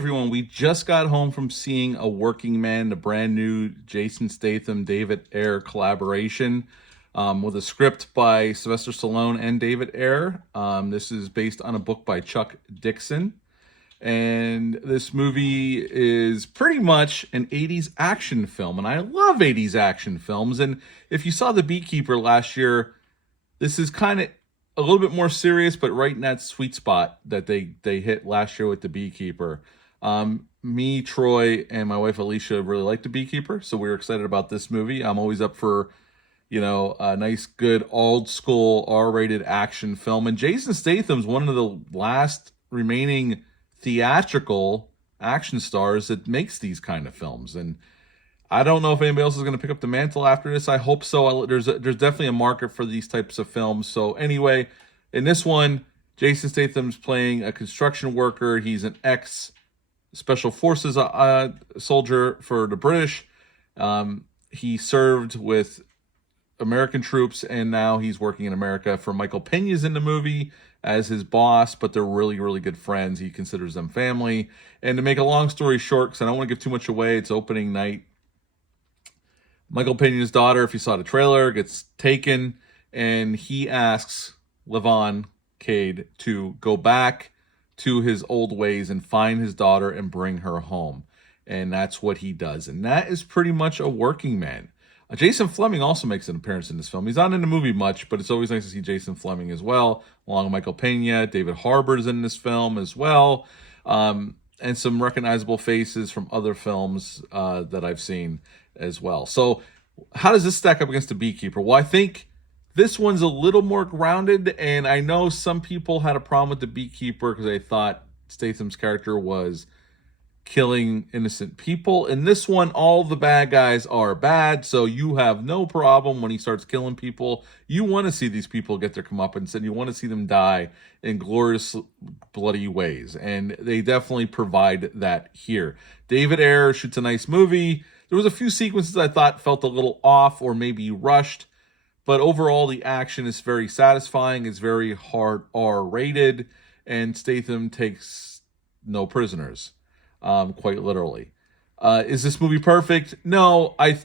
everyone, we just got home from seeing A Working Man, the brand new Jason Statham, David Ayer collaboration with a script by Sylvester Stallone and David Ayer. This is based on a book by Chuck Dixon. And this movie is pretty much an 80s action film. And I love 80s action films. And if you saw The Beekeeper last year, this is kind of a little bit more serious, but right in that sweet spot that they hit last year with The Beekeeper. Me, Troy, and my wife Alicia really liked The Beekeeper, so we were excited about this movie. I'm always up for, a nice, good, old school R-rated action film. And Jason Statham's one of the last remaining theatrical action stars that makes these kind of films. And I don't know if anybody else is going to pick up the mantle after this. I hope so. There's definitely a market for these types of films. So anyway, in this one, Jason Statham's playing a construction worker. He's an ex-special forces soldier for the British. He served with American troops, and now he's working in America for Michael Pena's in the movie as his boss, but they're really, really good friends. He considers them family. And to make a long story short, because I don't want to give too much away, it's opening night. Michael Pena's daughter, if you saw the trailer, gets taken, and he asks Levon Cade to go back to his old ways and find his daughter and bring her home. And that's what he does. And that is pretty much A Working Man. Jason Fleming also makes an appearance in this film. He's not in the movie much, but it's always nice to see Jason Fleming as well, along with Michael Pena. David Harbour's in this film as well, and some recognizable faces from other films that I've seen as well. So how does this stack up against The Beekeeper? Well, I think this one's a little more grounded, and I know some people had a problem with The Beekeeper because they thought Statham's character was killing innocent people. In this one, all the bad guys are bad, so you have no problem when he starts killing people. You want to see these people get their comeuppance, and you want to see them die in glorious, bloody ways, and they definitely provide that here. David Ayer shoots a nice movie. There was a few sequences I thought felt a little off or maybe rushed, but overall the action is very satisfying. It's very hard R-rated, and Statham takes no prisoners. Quite literally. Is this movie perfect? No, I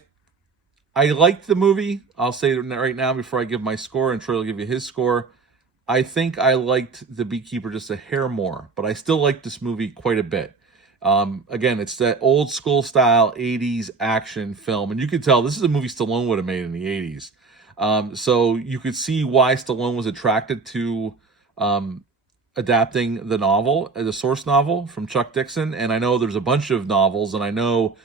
liked the movie. I'll say it right now before I give my score, and Troy will give you his score. I think I liked The Beekeeper just a hair more, but I still like this movie quite a bit. Again, it's that old school style 80s action film, and you could tell this is a movie Stallone would have made in the 80s. So you could see why Stallone was attracted to adapting the novel, the source novel from Chuck Dixon. And I know there's a bunch of novels, and I know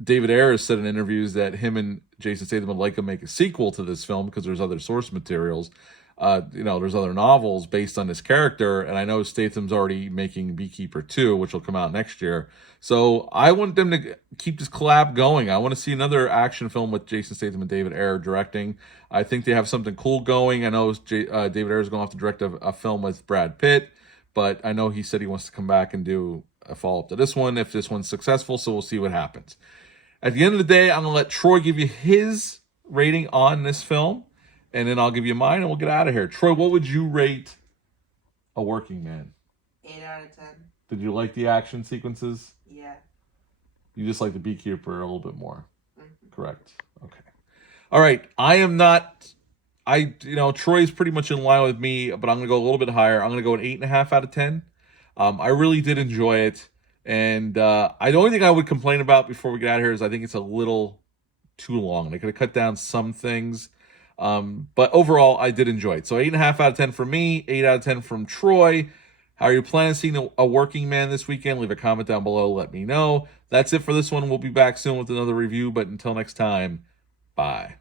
David Ayer has said in interviews that him and Jason Statham would like to make a sequel to this film because there's other source materials. There's other novels based on this character, and I know Statham's already making Beekeeper 2, which will come out next year. So I want them to keep this collab going. I want to see another action film with Jason Statham and David Ayer directing. I think they have something cool going. I know David Ayer is going to have to direct a film with Brad Pitt, but I know he said he wants to come back and do a follow-up to this one if this one's successful, so we'll see what happens. At the end of the day, I'm going to let Troy give you his rating on this film, and then I'll give you mine, and we'll get out of here. Troy, what would you rate A Working Man? 8 out of 10. Did you like the action sequences? Yeah. You just like The Beekeeper a little bit more. Mm-hmm. Correct. Okay. All right. I am not... Troy's pretty much in line with me, but I'm going to go a little bit higher. I'm going to go an 8.5 out of 10. I really did enjoy it. And the only thing I would complain about before we get out of here is I think it's a little too long. They could have cut down some things. But overall, I did enjoy it. So 8.5 out of 10 from me, 8 out of 10 from Troy. How are you planning on seeing A Working Man this weekend? Leave a comment down below. Let me know. That's it for this one. We'll be back soon with another review. But until next time, bye.